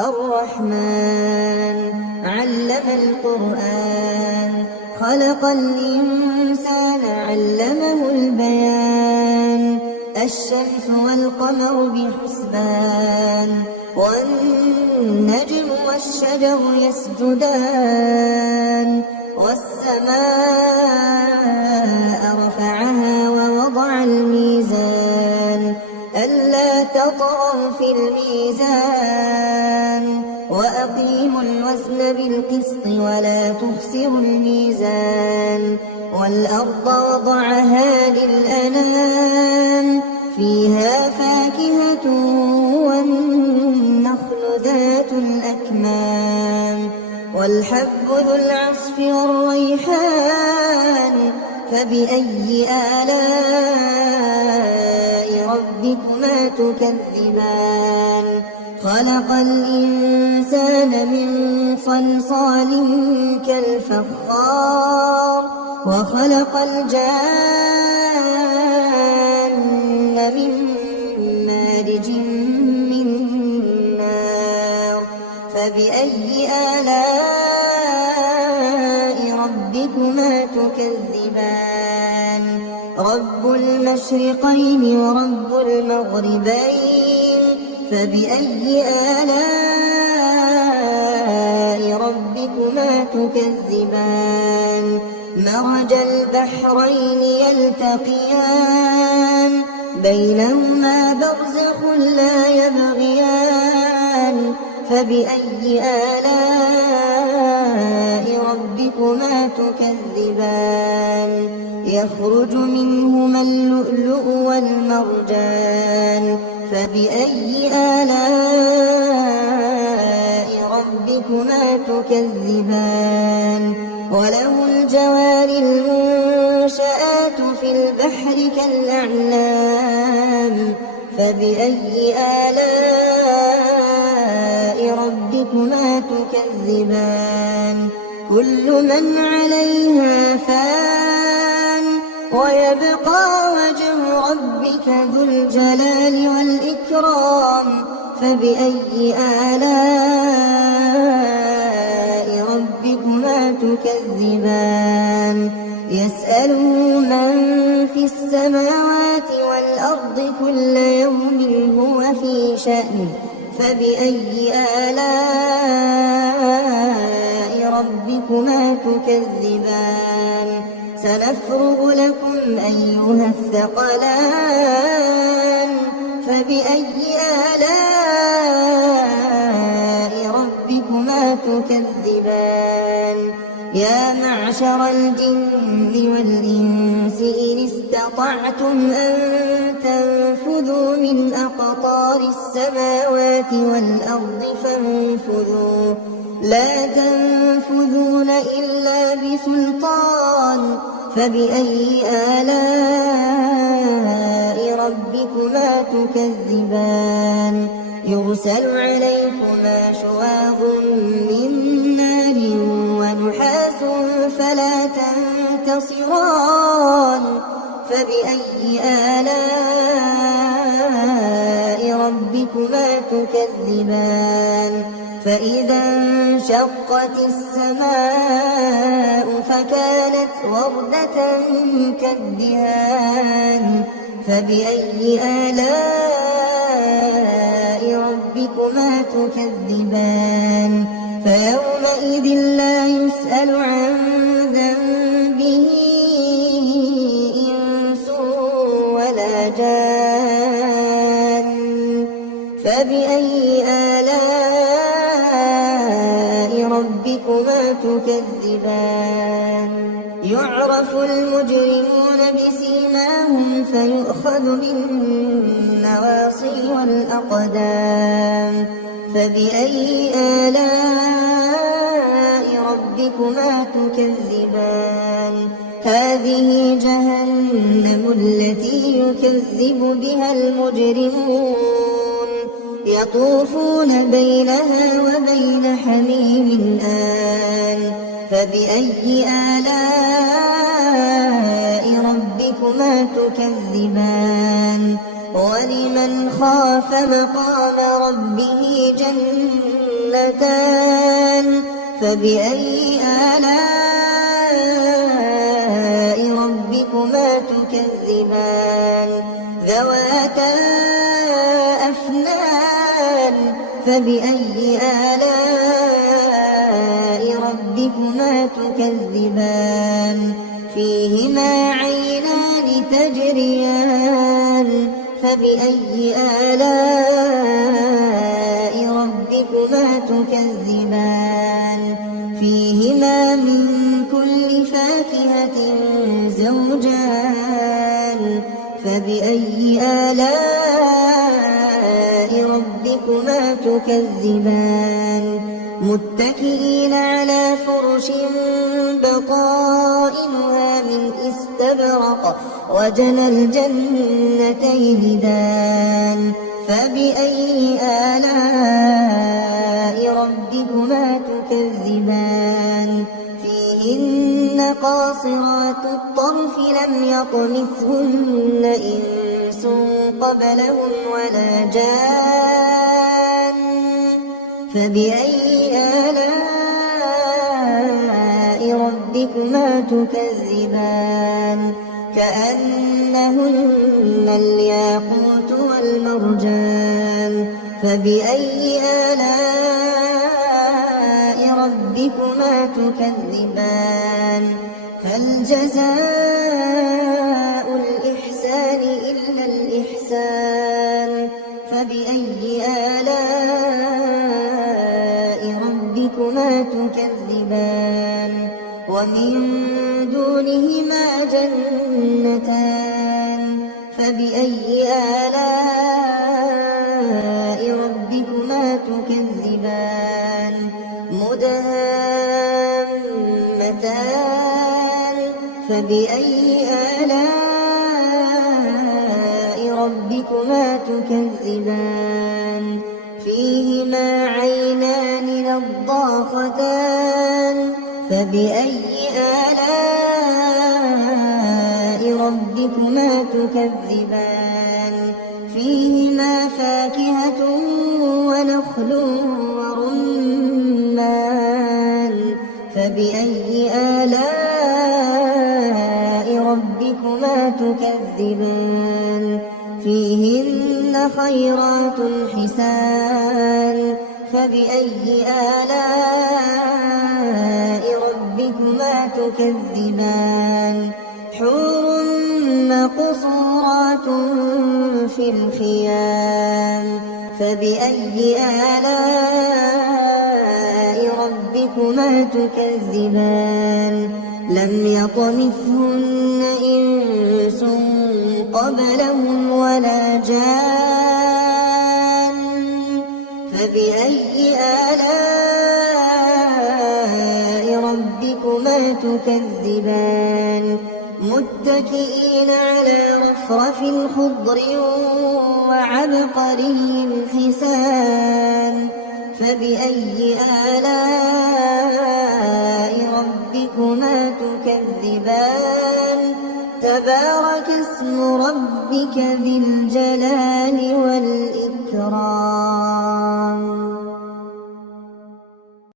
الرحمن علم القرآن خلق الإنسان علمه البيان الشمس والقمر بحسبان والنجم والشجر يسجدان والسماء رفعها ووضع الميزان ألا تطغوا في الميزان وأقيموا الوزن بالقسط ولا تخسروا الميزان والأرض وضعها للأنام فيها فاكهة والنخل ذات الأكمام والحب ذو العصف والريحان فبأي آلاء ربكما تكذبان خلق الإنسان من صلصال كالفخار وخلق الجان من مارج من نار فبأي آلاء ربكما تكذبان رب المشرقين ورب المغربين فبأي آلاء ربكما تكذبان مرج البحرين يلتقيان بينهما برزخ لا يبغيان فبأي آلاء ربكما تكذبان يخرج منهما اللؤلؤ والمرجان فبأي آلاء ربكما تكذبان وله الجوار المنشآت في البحر كالأعلام فبأي آلاء ربكما تكذبان كل من عليها فان ويبقى وجه ربك ذو الجلال والإكرام فبأي آلاء ربكما تكذبان يسأله من في السماوات والأرض كل يوم هو في شأن فبأي آلاء ربكما تكذبان سنفرغ لكم أيها الثقلان فبأي آلاء ربكما تكذبان يا معشر الجن والإنس إن استطعتم أن تنفذوا من أقطار السماوات والأرض فانفذوا لا تنفذون إلا بسلطان فبأي آلاء ربكما تكذبان يرسل عليكما شواظ من نار ونحاس فلا تنتصران فبأي آلاء ربكما تكذبان فإذا انشقت السماء فكانت وردة كالدهان فبأي آلاء ربكما تكذبان فيومئذ لا يسأل عن ذنبه إنس ولا جان فبأي آلاء ربكما تكذبان يعرف المجرمون بسيماهم فيؤخذ بالنواصي والأقدام فبأي آلاء ربكما تكذبان هذه جهنم التي يكذب بها المجرمون يطوفون بينها وبين حميم آن فبأي آلاء ربكما تكذبان ولمن خاف مقام ربه جنتان جنتان فبأي آلاء ربكما تكذبان ذواتا أفنان فبأي آلاء ربكما تكذبان فيهما عينان تجريان فبأي آلاء ربكما تكذبان فيهما من كل فاكهة زوجان فبأي آلاء ربكما تكذبان متكئين على فرش بطائنها من استبرق وجنى الجنتين دان فبأي آلاء ربكما تكذبان فيهن قاصرات الطرف لم يطمثهن إنس قبلهم ولا جان فبأي آلاء ربكما تكذبان كأنهن الياقوت والمرجان فبأي آلاء ربكما تكذبان هل جزاء الإحسان إلا الإحسان فبأي آلاء ربكما تكذبان ومن دونهما جنتان فبأي آلاء ربكما تكذبان مدهامتان فبأي آلاء ربكما تكذبان فيهما عينان نضاختان فبأي آلاء ربكما تكذبان فيهما فاكهة ونخل ورمان فبأي آلاء ربكما تكذبان فيهن خيرات حسان فبأي آلاء ربكما تكذبان حور مقصورات في الخيام فبأي آلاء ربكما تكذبان لم يطمثهن إنس قبلهم ولا جان فبأي آلاء ربكما تكذبان متكئين على رفرف خضر وعبقري حسان فبأي آلاء ربكما تكذبان تبارك اسم ربك ذي الجلال والإكرام